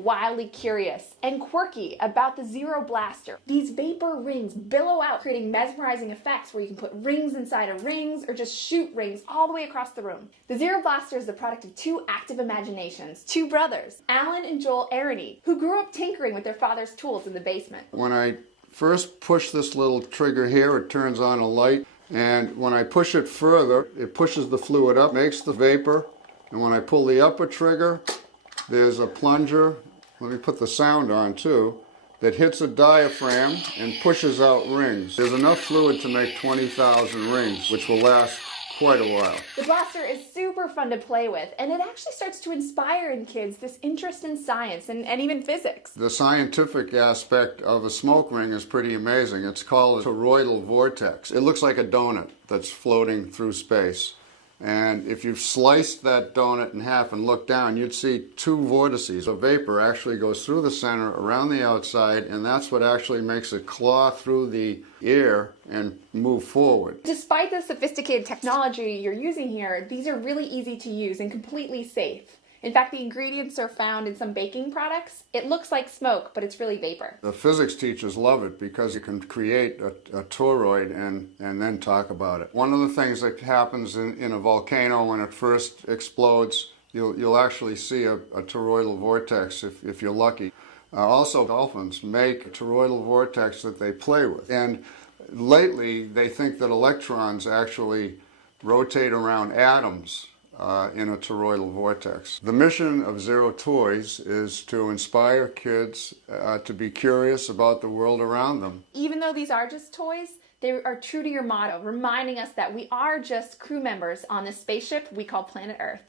feeling wildly curious and quirky about the Zero Blaster. These vapor rings billow out, creating mesmerizing effects where you can put rings inside of rings or just shoot rings all the way across the room. The Zero Blaster is the product of two active imaginations, two brothers, Alan and Joel Aroney, who grew up tinkering with their father's tools in the basement. When I first push this little trigger here, it turns on a light, and when I push it further, it pushes the fluid up, makes the vapor, and when I pull the upper trigger, there's a plunger, let me put the sound on too, that hits a diaphragm and pushes out rings. There's enough fluid to make 20,000 rings, which will last quite a while. The blaster is super fun to play with, and it actually starts to inspire in kids this interest in science and even physics. The scientific aspect of a smoke ring is pretty amazing. It's called a toroidal vortex. It looks like a donut that's floating through space. And if you sliced that donut in half and looked down, you'd see two vortices. The vapor actually goes through the center, around the outside, and that's what actually makes it claw through the air and move forward. Despite the sophisticated technology you're using here, these are really easy to use and completely safe. In fact, the ingredients are found in some baking products. It looks like smoke, but it's really vapor. The physics teachers love it because you can create a toroid and then talk about it. One of the things that happens in a volcano when it first explodes, you'll actually see a toroidal vortex if you're lucky. Also, dolphins make a toroidal vortex that they play with. And lately, they think that electrons actually rotate around atoms in a toroidal vortex. The mission of Zero Toys is to inspire kids to be curious about the world around them. Even though these are just toys, they are true to your motto, reminding us that we are just crew members on this spaceship we call planet Earth.